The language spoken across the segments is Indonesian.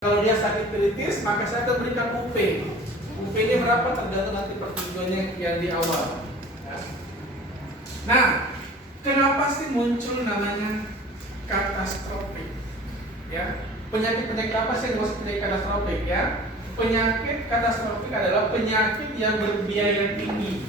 Kalau dia sakit kritis, maka saya akan berikan UP. UP-nya berapa tergantung nanti pertumbuhannya yang di awal. Ya. Nah, kenapa sih muncul namanya katastropik? Ya, penyakit-penyakit apa sih yang masuk penyakit katastropik? Ya, penyakit katastropik adalah penyakit yang berbiaya tinggi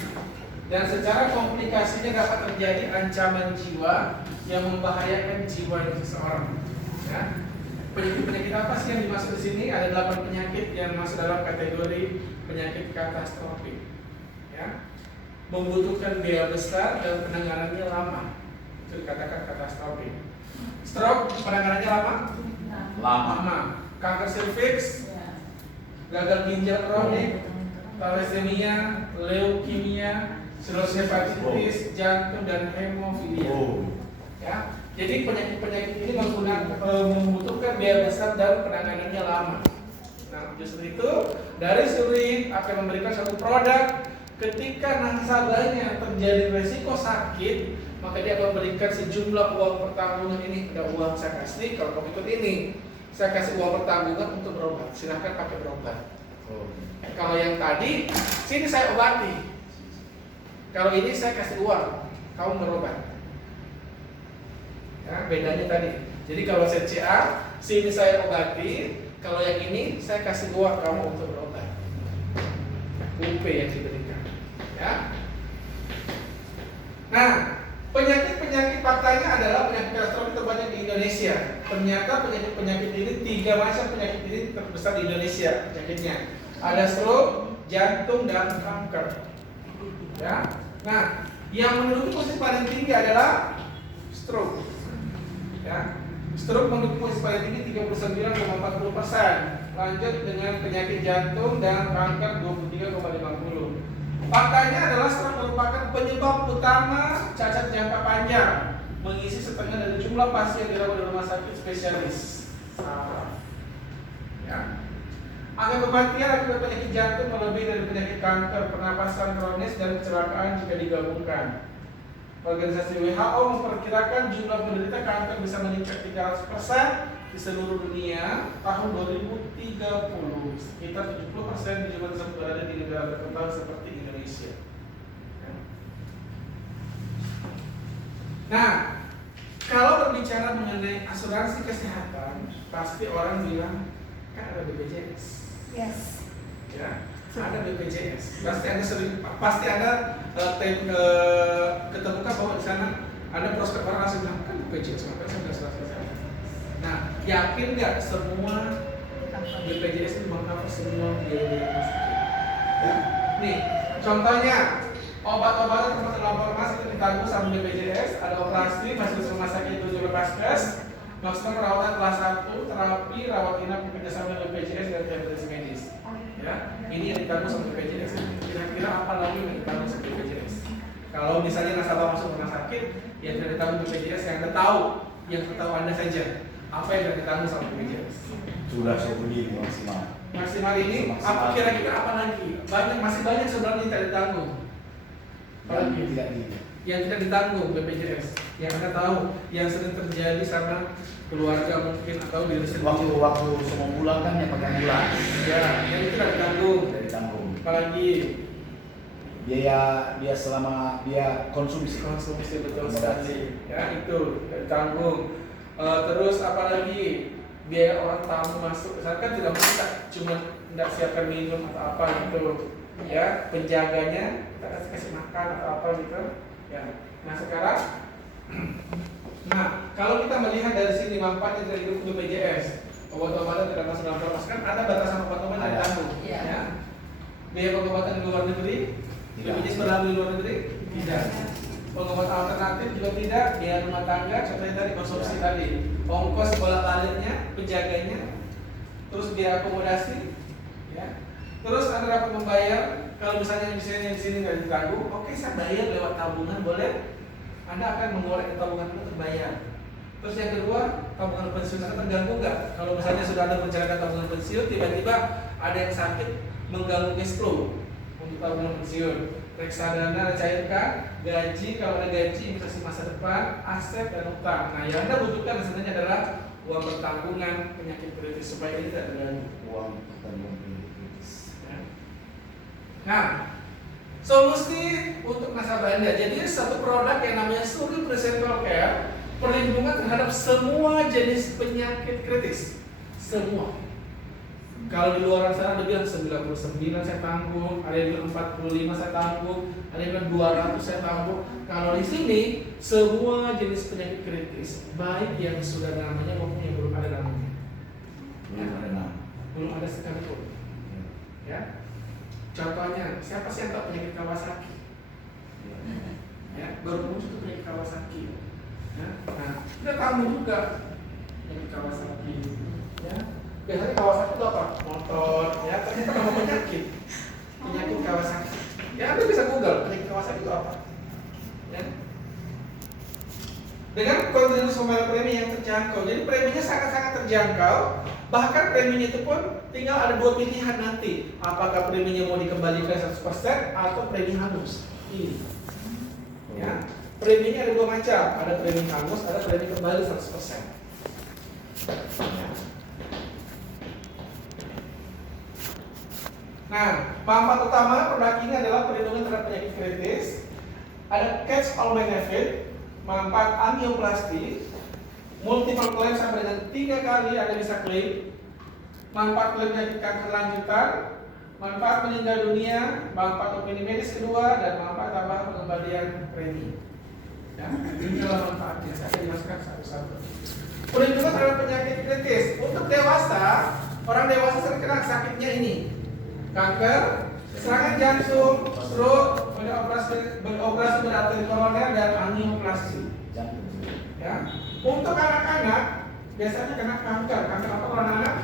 dan secara komplikasinya dapat terjadi ancaman jiwa yang membahayakan jiwa seseorang. Ya. Penyakit-penyakit apa sih yang dimaksud di sini? Ada 8 penyakit yang masuk dalam kategori penyakit katastropik. Ya. Membutuhkan biaya besar dan penanganannya lama. Itu dikatakan katastropik. Stroke penanganannya lama? Lama. Kanker serviks, gagal ginjal kronik, thalassemia, leukemia, sirosis hepatitis, jantung dan hemofilia. Ya. Jadi penyakit-penyakit ini membutuhkan biaya besar dan penanganannya lama. Nah, justru itu dari Zurich akan memberikan satu produk ketika nasabahnya terjadi resiko sakit, maka dia akan memberikan sejumlah uang pertanggungan ini. Ada uang saya kasih kalau kamu ikut ini, saya kasih uang pertanggungan untuk berobat. Silahkan pakai berobat. Kalau yang tadi, sini saya obati. Kalau ini saya kasih uang, kamu berobat. Ya, bedanya tadi. Jadi kalau CCA, sini saya obati, kalau yang ini saya kasih uang kamu untuk berobat. UP yang diberikan. Ya. Nah, penyakit-penyakit faktanya adalah penyakit katastropik terbanyak di Indonesia. Ternyata penyakit-penyakit ini 3 macam penyakit ini terbesar di Indonesia penyakitnya. Ada stroke, jantung dan kanker. Ya. Nah, yang menduduki posisi paling tinggi adalah stroke. Ya, stroke menduduki posisi paling tinggi 39,40%. Lanjut dengan penyakit jantung dan kanker 23,50. Faktanya adalah stroke merupakan penyebab utama cacat jangka panjang, mengisi setengah dari jumlah pasien dirawat di rumah sakit spesialis. Ya. Angka kematian akibat penyakit jantung melebihi dari penyakit kanker, pernapasan kronis dan kecelakaan jika digabungkan. Organisasi WHO memperkirakan jumlah penderita kanker bisa meningkat 300% di seluruh dunia tahun 2030. Sekitar 70% di jumlah tersebut berada di negara berkembang seperti Indonesia. Nah, kalau berbicara mengenai asuransi kesehatan, pasti orang bilang kan ada BPJS. Yes. Ya, ada BPJS. Pasti ada ketemukan bahwa di sana ada prospek orang langsung bilang kan BPJS, maka saya sudah selesai. Nah, yakin nggak semua BPJS itu mengcover semua biaya rumah sakit? Ya. Nih, contohnya obat-obatan termasuk dalam farmasi itu ditanggung sama BPJS, ada operasi masuk rumah sakit itu juga paskes, maksudnya perawatan kelas 1, terapi, rawat inap bekerjasama dengan BPJS dan rehabilitasi medis. Ya, ini yang ditanggung sama BPJS. Kira-kira apa lagi yang ditanggung sama BPJS? Kalau misalnya nasabah masuk rumah sakit, yang tidak ditanggung BPJS yang Anda tahu, yang tahu Anda saja, apa yang ditanggung sama BPJS? Sudah sebeli maksimal. Maksimal ini, apa kira-kira apa lagi? Masih banyak sebenarnya yang tidak ditanggung. Apalagi tidak di. Yang tidak ditanggung BPJS, yang Anda tahu, yang sering terjadi sama keluarga mungkin atau diri sendiri. Waktu semua bulan kan yang pakai bulan. Ya, yang itu tidak ditanggung. Tidak ditanggung. Apalagi Biaya selama dia konsumsi. betul sekali. Ya, itu tidak ditanggung. Terus apalagi biaya orang tamu masuk, misalkan tidak bisa, cuma tidak siapkan minum atau apa gitu. Ya, penjaganya kita kasih makan atau apa gitu. Ya. Nah sekarang, kalau kita melihat dari sini manfaat yang dari BPJS, obat-obatan tidak masuk dalam program, kan ada batasan obat-obatan yang ditanggung. Ya. Biaya pengobatan di luar negeri, BPJS berlaku di luar negeri, tidak. Pengobatan alternatif juga tidak, biaya rumah tangga, contohnya tadi konsumsi tadi, ongkos bolak-baliknya, penjaganya, terus biaya akomodasi, ya. Terus Anda dapat membayar, kalau misalnya di sini nggak ditanggung, oke saya bayar lewat tabungan, boleh. Anda akan mengorek tabungan itu terbayar. Terus yang kedua, tabungan pensiun Anda terganggu nggak? Kalau misalnya sudah Anda merencanakan tabungan pensiun, tiba-tiba ada yang sakit mengganggu cash flow untuk tabungan pensiun. Reksadana cairkan, gaji kalau ada gaji, investasi masa depan, aset dan utang. Nah, yang Anda butuhkan sebenarnya adalah uang bertanggungan, penyakit kritis supaya ini tidak terganggu. Uang pertanggungan kritis. Ya. Nah, solusi untuk nasabah Anda. Jadi satu produk yang namanya Suryo Presentable Care, perlindungan terhadap semua jenis penyakit kritis. Semua. Kalau di luar sana ada bilang 99 saya tanggung, ada yang bilang 45 saya tanggung, ada yang bilang 200 saya tanggung. Kalau di sini semua jenis penyakit kritis, baik yang sudah ada namanya maupun yang belum ada namanya. Belum ada nama. Belum ada sekalipun. Ya. Contohnya, siapa sih yang tahu penyakit Kawasaki? Ya, baru muncul penyakit Kawasaki. Ya. Nah, kita tahu juga penyakit Kawasaki. Ya. Biasanya Kawasaki itu apa? Motor. Ya, ternyata nama penyakit. Penyakit Kawasaki. Ya, Anda bisa Google penyakit Kawasaki itu apa. Ya. Dengan kontribusi pembayaran premi yang terjangkau, jadi preminya sangat-sangat terjangkau. Bahkan preminya itu pun tinggal ada dua pilihan nanti. Apakah preminya mau dikembalikan 100% atau premi hangus. Ini. Ya. Preminya ada dua macam, ada premi hangus, ada premi kembali 100%. Ya. Nah, manfaat utama produk ini adalah perlindungan terhadap penyakit kritis. Ada catch all benefit, manfaat angioplasti, multiple claim sampai dengan 3 kali Anda bisa klaim, manfaat klaim penyakit kanker lanjutan, manfaat meninggal dunia, manfaat opini medis kedua, dan manfaat tambahan pengembalian premi. Ya, ini adalah manfaatnya. Saya akan jelaskan satu-satu. Perlindungan terhadap penyakit kritis untuk dewasa, orang dewasa sering kena sakitnya ini: kanker, serangan jantung, stroke, beroperasi berarteri koroner, dan angioplasti. Ya. Untuk anak-anak biasanya kena kanker. Kanker apa kalau anak-anak?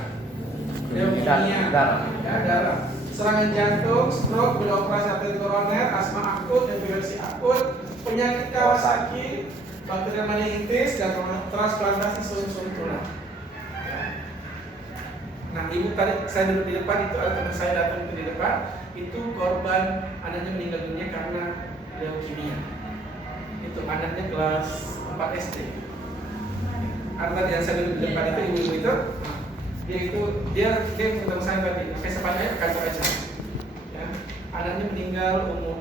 Leukemia, ya, darah. Serangan jantung, stroke, beroperasi arteri koroner, asma akut, epilepsi akut, penyakit Kawasaki, bakteri meningitis, dan transplantasi sum-sum tulang. Nah, ibu tadi saya duduk di depan, itu ada teman saya datang di depan, itu korban anaknya meninggal dunia karena leukemia. Itu anaknya kelas 4 SD. Ada tadi yang saya duduk di depan itu, ibu-ibu itu, dia ketemu saya tadi, sampai sepatnya ke kantor aja. Ya, anaknya meninggal umur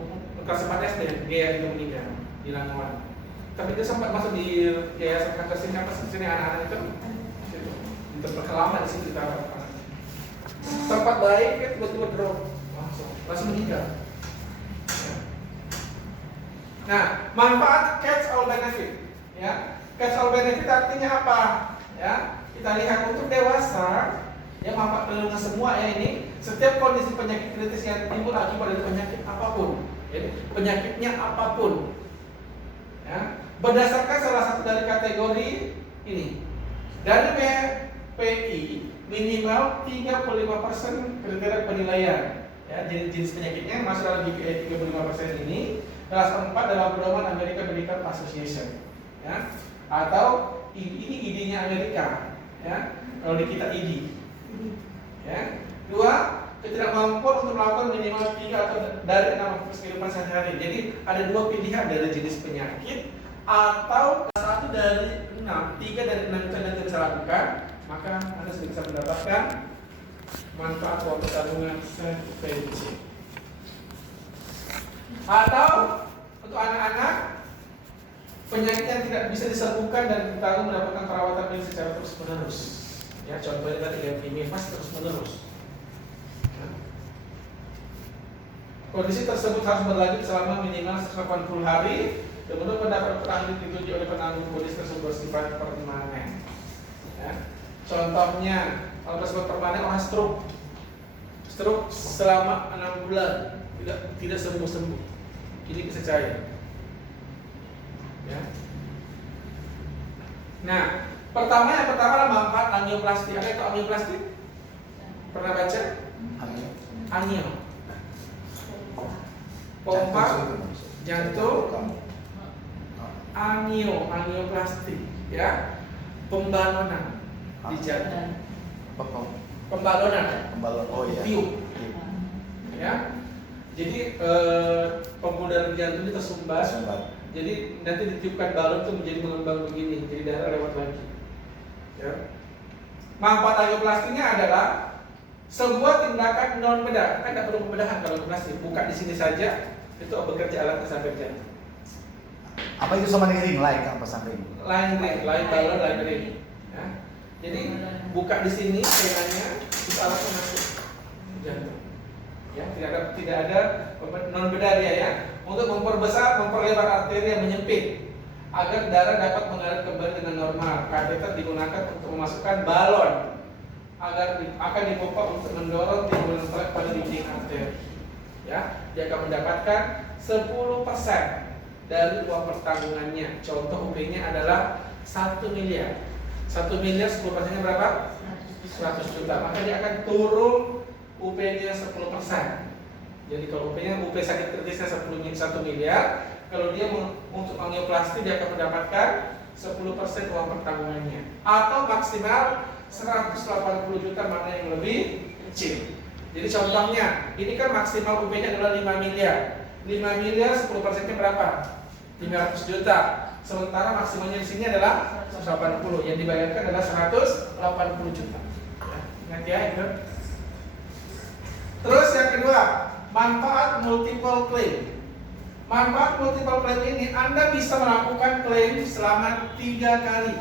kelas 4 SD, dia itu meninggal di Langowan. Tapi dia sempat masuk di yayasan kanker sini, apa sini anak-anak itu, tempat lama di situ kita. Tempat baik kan tiba-tiba drop langsung meninggal. Nah, manfaat catch all benefit, ya. Catch all benefit artinya apa? Ya, kita lihat untuk dewasa, ya, manfaat perlindungan semua ya ini. Setiap kondisi penyakit kritis yang timbul akibat dari penyakit apapun, ya, penyakitnya apapun, ya, berdasarkan salah satu dari kategori ini. Dari PI minimal 35% kriteria penilaian, ya, jenis penyakitnya masuk dalam GPA 35% ini, kelas 4 dalam pedoman American Medical Association, ya, atau ini ID-nya Amerika, ya, kalau di kita ID, ya. 2, ketidakmampuan untuk melakukan minimal 3 atau dari 6 aktivitas kehidupan sehari-hari. Jadi ada dua pilihan dari jenis penyakit, atau satu dari 6, 3 dari 6 itu Anda tidak bisa lakukan, maka Anda sudah bisa mendapatkan manfaat uang tabungan CVC. Atau untuk anak-anak, penyakit yang tidak bisa disembuhkan dan kita mendapatkan perawatan medis secara terus-menerus. Ya, contohnya tadi leukemia pasti terus-menerus. Ya. Kondisi tersebut harus berlanjut selama minimal 180 hari. Dan menurut pendapat ahli ditunjuk oleh penanggung kondisi tersebut bersifat permanen. Ya. Contohnya, kalau bersifat permanen orang stroke selama 6 bulan tidak sembuh-sembuh. Ini bisa cair. Ya. Nah, yang pertama adalah manfaat angioplasti. Apa itu angioplasti? Pernah baca? Angio. Pompa jantung. Angioplasti, ya. Pembalonan di jantung. Pembalonan. Oh iya. Tiup. Ya. Jadi pembuluh darah jantung itu tersumbat. Jadi nanti ditiupkan balon itu menjadi mengembang begini, jadi darah lewat lagi. Ya. Manfaat angioplastinya adalah sebuah tindakan non bedah. Kan tidak perlu pembedahan kalau angioplasti. Buka di sini saja, itu bekerja alatnya sampai jantung. Apa itu sama dengan ring lain kan pas sampai ini? Lain balon, lain ring. Ya. Jadi buka di sini penanya, itu alatnya masuk ke jantung. Ya, tidak ada non bedah dia ya. Untuk memperbesar, memperlebar arteri yang menyempit agar darah dapat mengalir kembali dengan normal. Kateter digunakan untuk memasukkan balon agar akan dipompa untuk mendorong timbulan plak pada dinding arteri. Ya, dia akan mendapatkan 10% dari uang pertanggungannya. Contoh UP-nya adalah 1 miliar. 1 miliar 10%-nya berapa? 100 juta. Maka dia akan turun UP-nya 10%. Jadi kalau UP sakit kritisnya 1 miliar, kalau dia untuk angioplasti dia akan mendapatkan 10% uang pertanggungannya. Atau maksimal 180 juta, mana yang lebih kecil. Jadi contohnya, ini kan maksimal UP-nya adalah 5 miliar. 5 miliar 10%-nya berapa? 500 juta. Sementara maksimalnya di sini adalah 180. Yang dibayarkan adalah 180 juta. Ya, ingat ya itu. Terus yang kedua, manfaat multiple claim. Manfaat multiple claim ini Anda bisa melakukan klaim selama 3 kali.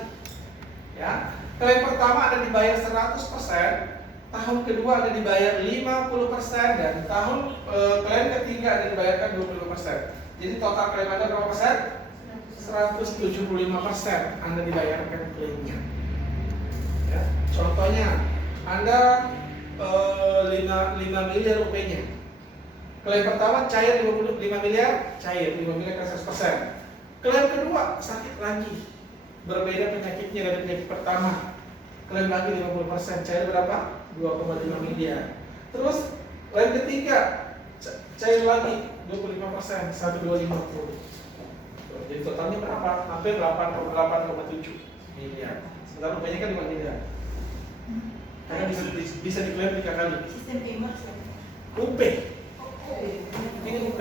Ya. Klaim pertama Anda dibayar 100%, tahun kedua Anda dibayar 50%, dan tahun klaim ketiga Anda dibayarkan 20%. Jadi total klaim Anda berapa persen? 175% Anda dibayarkan klaimnya. Ya. Contohnya, Anda 5 miliar UP-nya. Klaim pertama cair 5 miliar, cair 5 miliar ke 100%. Klaim kedua sakit lagi, berbeda penyakitnya dari penyakit pertama. Klaim lagi 50%, cair berapa? 2,5 miliar. Terus klaim ketiga cair lagi 25%, 1,250. Jadi totalnya berapa? Hampir 8,7 miliar. Sementara UP-nya kan 5 miliar. Karena bisa diklaim 3 kali. Sistem timur UP. Ini UP.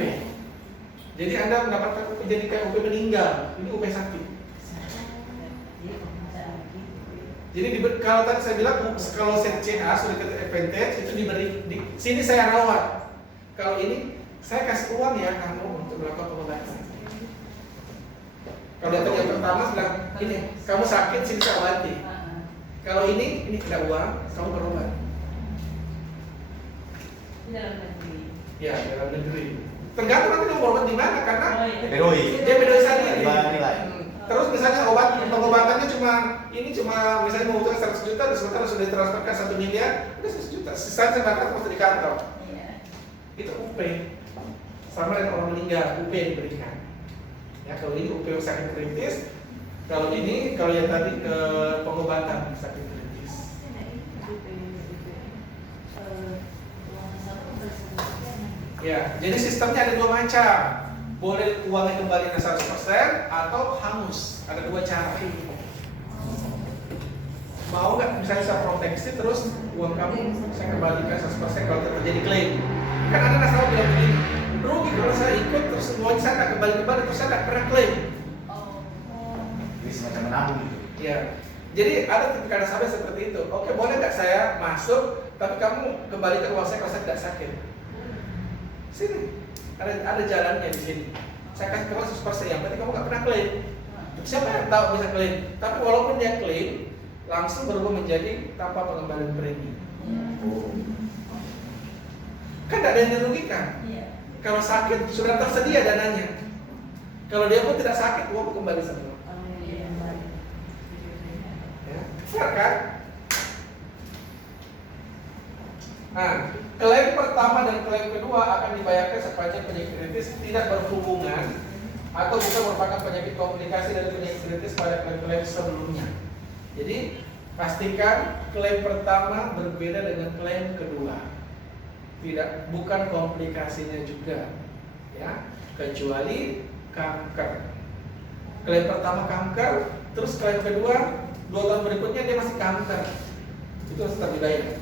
Jadi Anda mendapatkan UP jadi kayak UP meninggal. Ini UP sakit. Jadi kalau tadi saya bilang kalau CA sudah ke advantage itu diberi di sini saya rawat. Kalau ini saya kasih uang ya kamu untuk melakukan pengobatan. Kalau tadi yang pertama bilang ini kamu sakit sini saya obati. Kalau ini tidak uang, kamu berobat. dalam negeri. Ya, dalam negeri. Tergantung nanti mau berobat di mana karena Bedoi. dia bedoi sendiri. Nilai. Terus misalnya pengobatannya cuma misalnya membutuhkan 100 juta, dan sementara sudah ditransferkan 1 miliar, udah 100 juta. Sisanya saya harus di kantong. Iya. Itu UP. Sama dengan orang meninggal, UP yang diberikan. Ya, kalau ini UP sakit kritis, kalau yang tadi pengobatan sakit kritis. Ya, jadi sistemnya ada 2 macam. Boleh uangnya kembali ke 100% atau hangus. Ada 2 cara. Mau nggak misalnya saya proteksi terus uang kamu saya kembalikan 100% kalau terjadi klaim. Kan ada nasabah bilang begini, rugi kalau saya ikut terus semuanya saya nggak kembali terus saya nggak pernah klaim. Jadi semacam menabung gitu. Ya, jadi ada ketika nasabah seperti itu. Oke, boleh nggak saya masuk tapi kamu kembalikan uang saya kalau saya tidak sakit. Sini, ada jalannya di sini. Saya kasih kamu 100%, yang berarti kamu nggak pernah klaim. Siapa yang tahu bisa klaim? Tapi walaupun dia klaim, langsung berubah menjadi tanpa pengembalian premi. Oh. Kan tidak ada yang dirugikan. Iya. Kalau sakit sudah tersedia dananya. Kalau dia pun tidak sakit, uang kembali semua. Iya. Ya, fair kan? Nah, klaim pertama dan klaim kedua akan dibayarkan sepanjang penyakit kritis tidak berhubungan atau bukan merupakan penyakit komplikasi dari penyakit kritis pada klaim-klaim sebelumnya. Jadi pastikan klaim pertama berbeda dengan klaim kedua. Bukan komplikasinya juga, ya, kecuali kanker. Klaim pertama kanker, terus klaim kedua 2 tahun berikutnya dia masih kanker, itu harus tetap dibayar.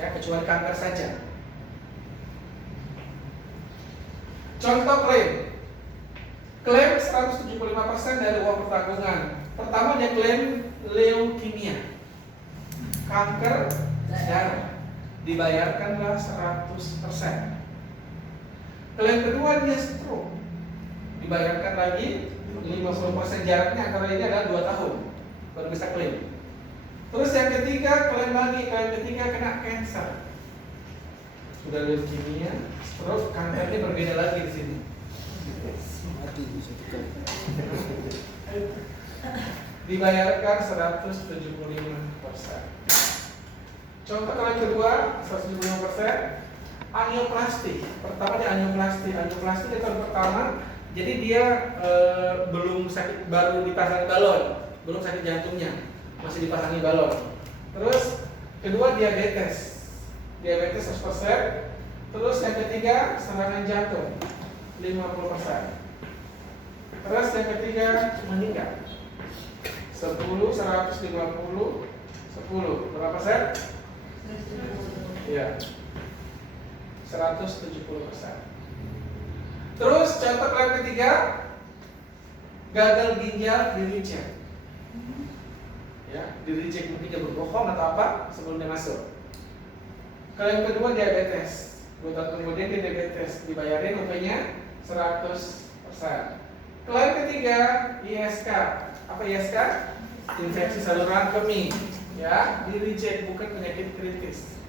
Ya, kecuali kanker saja. Contoh klaim 175% dari uang pertanggungan. Pertama dia klaim leukemia. kanker darah, dibayarkanlah 100%. Klaim kedua dia stroke, dibayarkan lagi 50%. Jaraknya antara ini adalah 2 tahun baru bisa klaim. Terus yang ketiga, klaim ketiga kena cancer. Sudah leukemia, stroke, kankernya berbeda lagi di sini. Dibayarkan 175%. Contoh klaim kedua 175%. Angioplasti. Pertama dia angioplasti. Angioplasti itu tahun pertama. Jadi dia belum sakit, baru dipasangi balon, belum sakit jantungnya, masih dipasangi balon. Terus kedua diabetes 100%. Terus yang ketiga serangan jantung 50%. Terus yang ketiga meninggal 10, 150, 10 berapa persen? Iya, 170%. Terus contoh klaim ketiga, gagal ginjal di reject. Ya, di reject mungkin dia berbohong atau apa sebelum dia masuk. Klaim kedua diabetes, 2 tahun kemudian dia diabetes, dibayarin UP-nya 100%. Klaim ketiga ISK, apa ISK? Infeksi saluran kemih, ya, di reject, bukan penyakit kritis.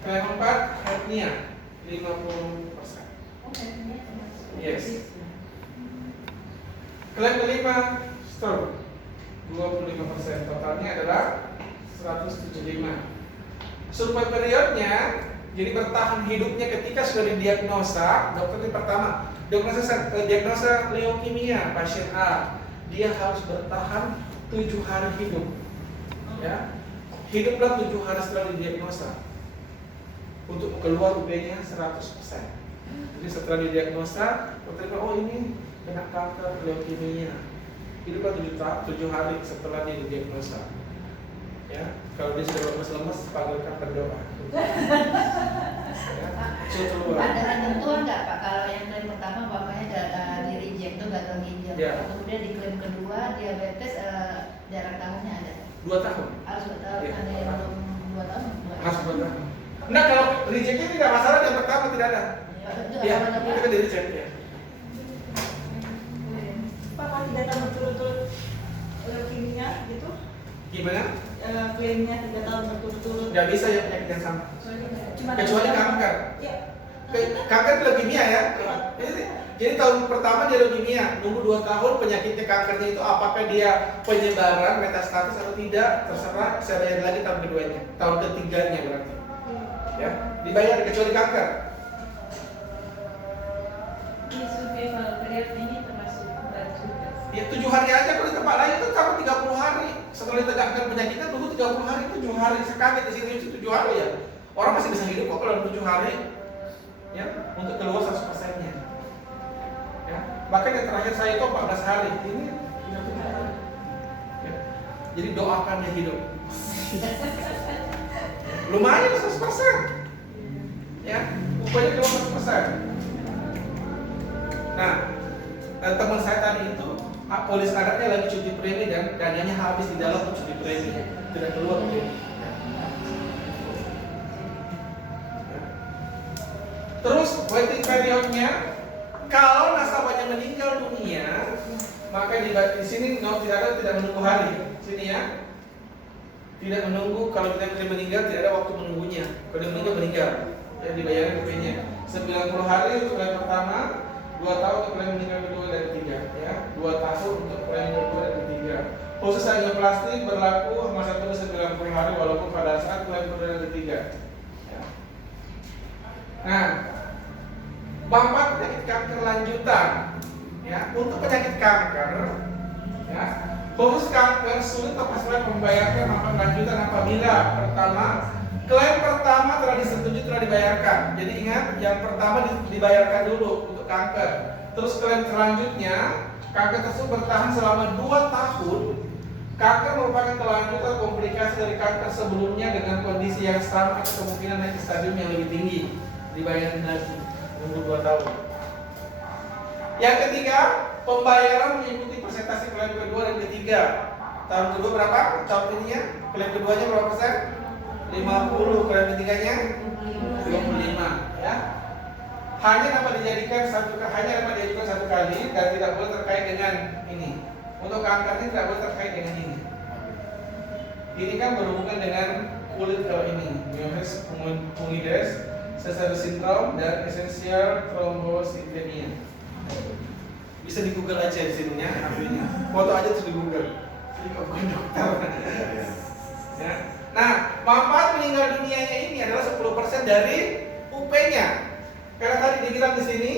Klaim 4 hernia 50%. Yes. Klaim kelima stroke 25%, totalnya adalah 175. Survival periodnya, jadi bertahan hidupnya ketika sudah didiagnosa, dokter yang pertama diagnosa leukemia pasien A, dia harus bertahan 7 hari hidup. Ya, hiduplah 7 hari setelah didiagnosa untuk keluar UB-nya 100%. Jadi setelah didiagnosa, dokter bilang, oh ini kena kanker leukemia. Hiduplah 7 hari setelah didiagnosa. Ya, kalau dia sudah lemes-lemes, panggilkan berdoa. Ya, Ada ketentuan nggak Pak kalau yang klaim pertama bapaknya di reject itu gagal ginjal, Ya. kemudian di klaim kedua diabetes jarak tahunnya ada? 2 tahun. Harus 2 tahun, Ya. ada yang belum 2 tahun? Harus 2 tahun. Nah, kalau rejectnya tidak masalah, yang pertama tidak ada. Ya, itu kan di reject ya. Pak, kalau 3 tahun berturut-turut leukemia gitu, Gimana? klaimnya 3 tahun berturut-turut. Nggak bisa ya penyakit yang sama. Cuma Kecuali kanker. Ya. Kanker itu leukemia ya. Jadi tahun pertama dia leukemia, nunggu 2 tahun penyakitnya kankernya itu apakah dia penyebaran metastatis atau tidak, terserah, saya bayar lagi tahun keduanya, tahun ketiganya berarti. Ya, dibayar kecuali kanker. Ini survival period ini termasuk berat juga. Ya 7 hari aja, kalau di tempat lain itu sampai 30 hari. Setelah ditegakkan penyakitnya tunggu 30 hari, 7 hari. Saya kaget di sini 7 hari ya. Orang masih bisa hidup kok kalau 7 hari. Ya, untuk keluar 100%-nya. Ya, bahkan yang terakhir saya itu 14 hari. Ini sudah 7 hari. Ya. Jadi doakan dia hidup. Lumayan 100%. Ya, upaya keluar 100%. Nah, teman saya tadi itu polis anaknya lagi cuti premi dan dananya habis di dalam untuk cuti premi, tidak keluar premi. Terus waiting periodnya, kalau nasabahnya meninggal dunia, maka di sini tidak menunggu hari, sini ya, tidak menunggu. Kalau kita meninggal tidak ada waktu menunggunya. Kalau dia meninggal, ya dibayarin UP-nya 90 hari untuk yang pertama. 2 tahun untuk klaim meninggal kedua dan ketiga, ya. 2 tahun untuk klaim kedua dan ketiga. Khusus angioplasti berlaku masa tunggu 90 hari walaupun pada saat klaim kedua dan ketiga. Ya. Nah, Bapak penyakit kanker lanjutan, ya. Untuk penyakit kanker, ya, khusus kanker sulit atau kesulitan membayarkan manfaat lanjutan apabila pertama klaim pertama telah disetujui, telah dibayarkan. Jadi ingat, yang pertama dibayarkan dulu untuk kanker. Terus klaim selanjutnya, kanker tersebut bertahan selama 2 tahun. Kanker merupakan kelanjutan komplikasi dari kanker sebelumnya dengan kondisi yang sama atau kemungkinan naik ke stadium yang lebih tinggi. Dibayarin lagi, tunggu 2 tahun. Yang ketiga, pembayaran mengikuti persentase klaim kedua dan ketiga. tahun kedua berapa? Tahun ininya, klaim keduanya berapa persen? 50, klaim ketiganya 25 ya. Hanya dapat dijadikan satu kali dan tidak boleh terkait dengan ini. Untuk keangkatan tidak boleh terkait dengan ini. Ini kan berhubungan dengan kulit kalau ini, Meiosis fungides, Sézary syndrome dan essential thrombocythemia. Bisa di Google aja di sininya, artinya. Foto aja terus di Google. Jadi kok bukan dokter. Ya. Nah, manfaat meninggal dunianya ini adalah 10% dari UP-nya. Karena tadi dibilang di sini,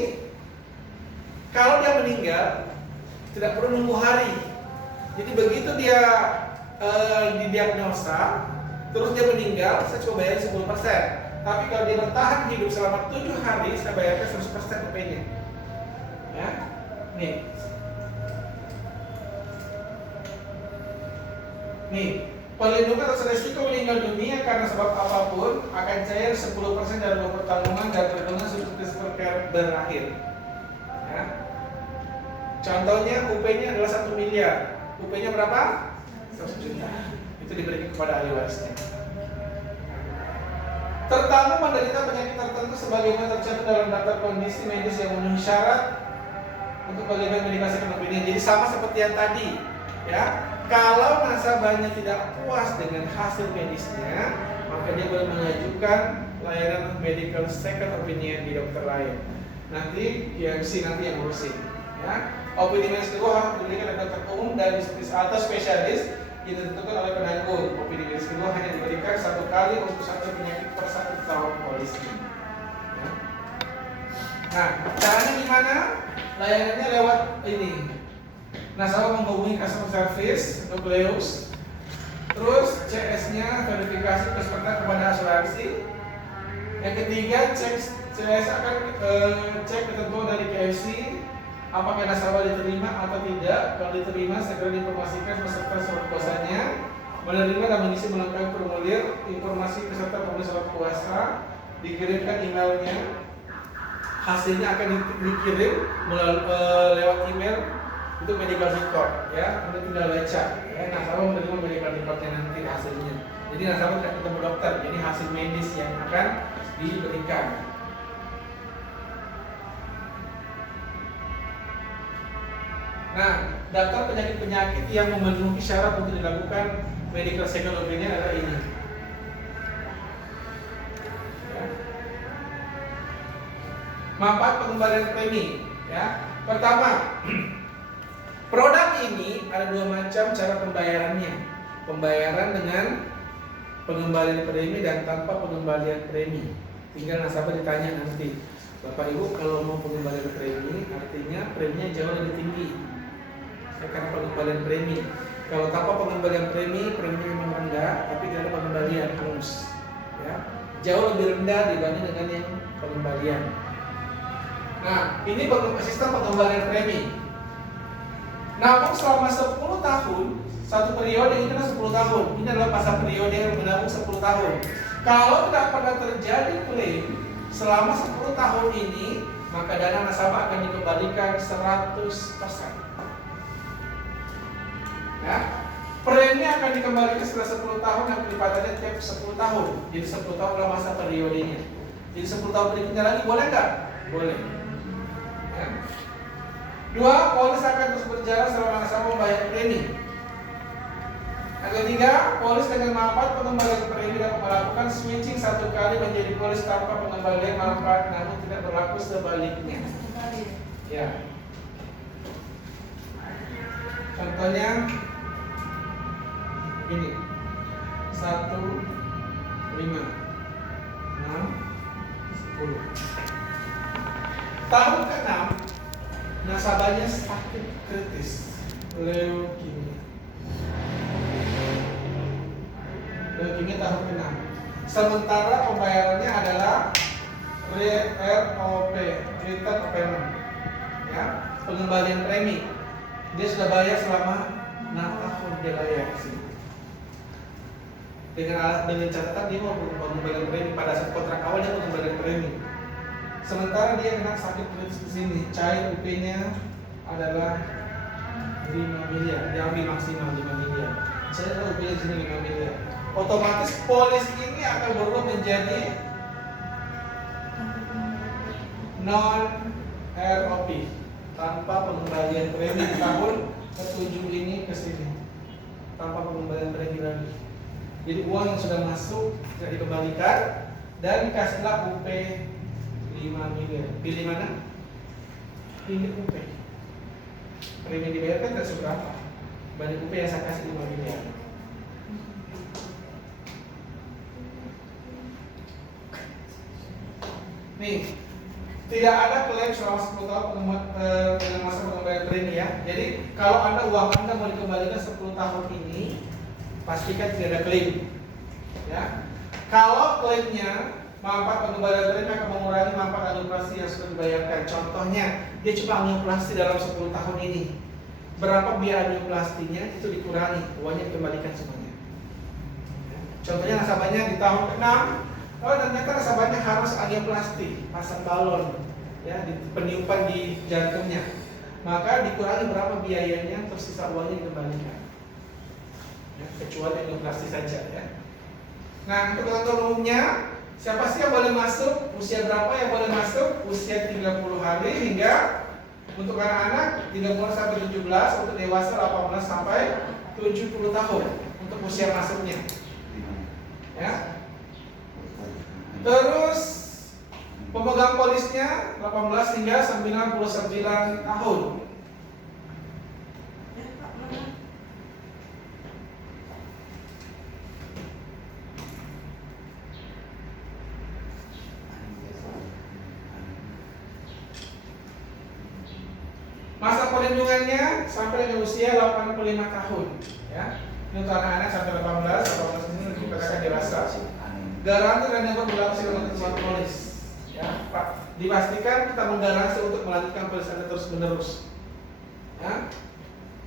kalau dia meninggal tidak perlu nunggu hari. Jadi begitu dia didiagnosa, terus dia meninggal, saya coba bayar 10%. Tapi kalau dia bertahan hidup selama 7 hari, saya bayarkan 100% UP-nya. Ya, nih, perlindungan atas resiko meninggal dunia karena sebab apapun akan cair 10% dari uang pertanggungan dan perlindungan seperti berakhir. Ya. Contohnya UP-nya adalah 1 miliar. UP-nya berapa? 100 juta. Itu diberikan kepada ahli warisnya. Tertamu menderita penyakit tertentu sebagaimana tercantum dalam daftar kondisi medis yang memenuhi syarat untuk bagaimana medikasi penopini. Jadi sama seperti yang tadi, ya. Kalau nasabahnya tidak puas dengan hasil medisnya, maka dia boleh mengajukan layanan medical second opinion di dokter lain. Nanti KMC nanti yang ngurusin, ya. Opini medis kedua harus diberikan oleh dokter umum dan atau spesialis yang ditentukan oleh penanggung. Opini medis kedua hanya diberikan 1 kali untuk 1 penyakit per 1 tahun polisi. Ya. Nah, caranya gimana? Layanannya lewat ini. Nasabah menghubungi customer service Nucleus, terus CS-nya verifikasi kesepakat kepada asuransi. Yang ketiga, CS akan cek ketentuan dari KFC, apakah nasabah diterima atau tidak. Kalau diterima, segera diinformasikan peserta surat kuasanya, menerima dan mengisi melengkapi formulir informasi peserta formulir surat kuasa, dikirimkan emailnya, hasilnya akan dikirim lewat email. Itu medical record, ya, Anda tinggal baca, ya. Nasabah menerima medical recordnya nanti hasilnya. Jadi nasabah tidak ketemu dokter, jadi hasil medis yang akan diberikan. Nah, daftar penyakit-penyakit yang memenuhi syarat untuk dilakukan medical second opinion adalah ini. Ya. Manfaat pengembalian premi, ya. Pertama, produk ini ada 2 macam cara pembayarannya. Pembayaran dengan pengembalian premi dan tanpa pengembalian premi. Tinggal nasabah ditanya nanti, Bapak Ibu kalau mau pengembalian premi, artinya preminya jauh lebih tinggi. Karena pengembalian premi. Kalau tanpa pengembalian premi, preminya memang rendah, tapi tidak ada pengembalian bonus. Ya, jauh lebih rendah dibanding dengan yang pengembalian. Nah, ini sistem pengembalian premi. Namun selama 10 tahun, satu periode ini adalah 10 tahun. Ini adalah masa periode yang menabung 10 tahun. Kalau tidak pernah terjadi klaim selama 10 tahun ini, maka dana nasabah akan dikembalikan 100%. Ya. Premi akan dikembalikan setelah 10 tahun dan pelipatannya tiap 10 tahun. Jadi 10 tahun adalah masa periodenya. Jadi 10 tahun berikutnya lagi boleh nggak? Boleh. Ya. 2, polis akan terus berjalan selama nasabah membayar premi. Yang ketiga, polis dengan manfaat pengembalian premi dapat melakukan switching 1 kali menjadi polis tanpa pengembalian manfaat, namun tidak berlaku sebaliknya. Ya. Contohnya ini 1, 5, 6, 10. Tahun ke-6 nasabahnya sakit kritis, leukemia. Leukemia tahun ke-6. Sementara pembayarannya adalah ROP, return of payment. Ya, pengembalian premi. Dia sudah bayar selama 6 tahun dia bayar sini. Dengan catatan dia mau pengembalian premi pada saat kontrak awal dia pengembalian premi. Sementara dia kena sakit kritis di sini, cair UP-nya adalah 5 miliar, diambil maksimal 5 miliar. Saya tahu pilih sini 5 miliar. Otomatis polis ini akan berubah menjadi non ROP tanpa pengembalian premi di tahun ke-7 ini ke sini. Tanpa pengembalian premi lagi. Jadi uang yang sudah masuk tidak dikembalikan dan dikasihlah UP 5 miliar. Pilih mana? Pilih UP. Premi dibayarkan tidak seberapa. Banding UP yang saya kasih 5 miliar. Nih, tidak ada klaim selama 10 tahun dengan masa pengembalian premi ya. Jadi kalau uang Anda mau dikembalikan 10 tahun ini, pastikan tidak ada klaim. Ya. Kalau klaimnya manfaat pengembalian premi akan mengurangi manfaat administrasi yang sudah dibayarkan. Contohnya, dia cuma administrasi dalam 10 tahun ini. Berapa biaya administrasinya itu dikurangi, uangnya dikembalikan semuanya. Ya. Contohnya nasabahnya di tahun ke-6, oh ternyata nasabahnya harus angioplasti, pasang balon, ya, peniupan di jantungnya. Maka dikurangi berapa biayanya, terus sisa uangnya dikembalikan. Ya, kecuali angioplasti saja ya. Nah, untuk ketentuan umumnya, siapa sih yang boleh masuk? Usia berapa yang boleh masuk? Usia 30 hari hingga untuk anak-anak 30 sampai 17, untuk dewasa 18 sampai 70 tahun untuk usia masuknya. Ya. Terus pemegang polisnya 18 hingga 99 tahun. Ya, Pak, mana? Masa perlindungannya sampai dengan usia 85 tahun. Ya. Ini untuk anak-anak sampai 18 ini dikatakan dewasa. Garansi dan yang berlaku selama ketentuan polis. Ya, Pak, dipastikan kita menggaransi untuk melanjutkan polis Anda terus menerus. Ya.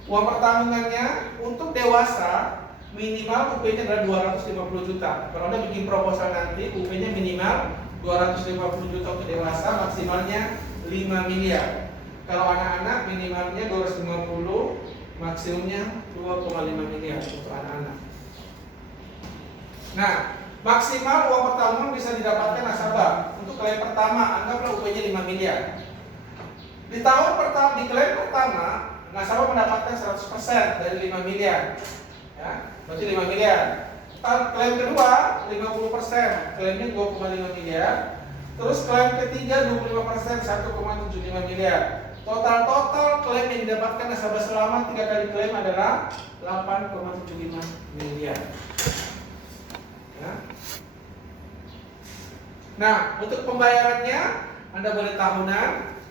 Uang pertanggungannya untuk dewasa minimal UP-nya adalah 250 juta. Kalau Anda bikin proposal nanti UP-nya minimal 250 juta untuk dewasa, maksimalnya 5 miliar. Kalau anak-anak minimalnya 250, maksimumnya 2,5 miliar untuk anak-anak. Nah, maksimal uang pertanggungan bisa didapatkan nasabah. Untuk klaim pertama, anggaplah UP-nya 5 miliar. Di tahun pertama, di klaim pertama, nasabah mendapatkan 100% dari 5 miliar. Ya, berarti 5 miliar. Klaim kedua 50%, klaimnya 2,5 miliar. Terus klaim ketiga 25%, 1,75 miliar. Total klaim yang didapatkan nasabah selama 3 kali klaim adalah 8,75 miliar. Ya. Nah, untuk pembayarannya Anda boleh tahunan,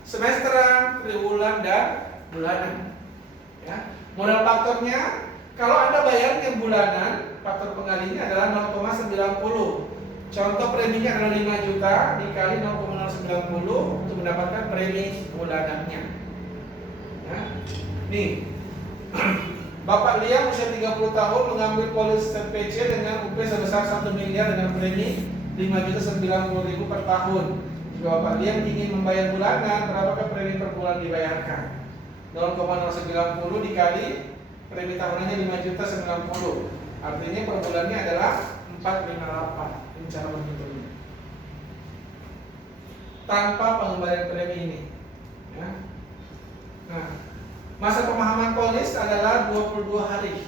semesteran, triwulan, dan bulanan. Ya. Modal faktornya, kalau Anda bayarnya bulanan, faktor pengalinya adalah 0,90. Contoh preminya adalah 5 juta dikali 0,090 untuk mendapatkan premi bulanannya. Ya. Nih, Bapak Liam usia 30 tahun mengambil polis TPC dengan UP sebesar 1 miliar dengan premi 5.090.000 per tahun. Jika Bapak Liam ingin membayar bulanan, berapakah premi per bulan dibayarkan? 0,090 dikali premi tahunannya 5.090. Artinya per bulannya adalah 458. Ini cara menghitungnya. Tanpa pengembalian premi ini. Ya. Nah, masa pemahaman polis adalah 22 hari.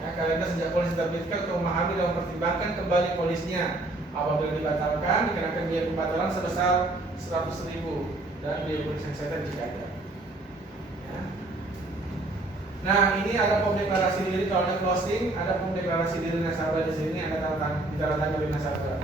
Ya, kalender sejak polis diterbitkan untuk memahami dan mempertimbangkan kembali polisnya. Apabila dibatalkan, dikenakan biaya pembatalan sebesar 100.000 dan biaya polis yang saya jika ada. Ya. Nah, ini ada form deklarasi diri. Kalau ada closing, ada form deklarasi diri nasabah di sini. Ada ditandatangani oleh nasabah.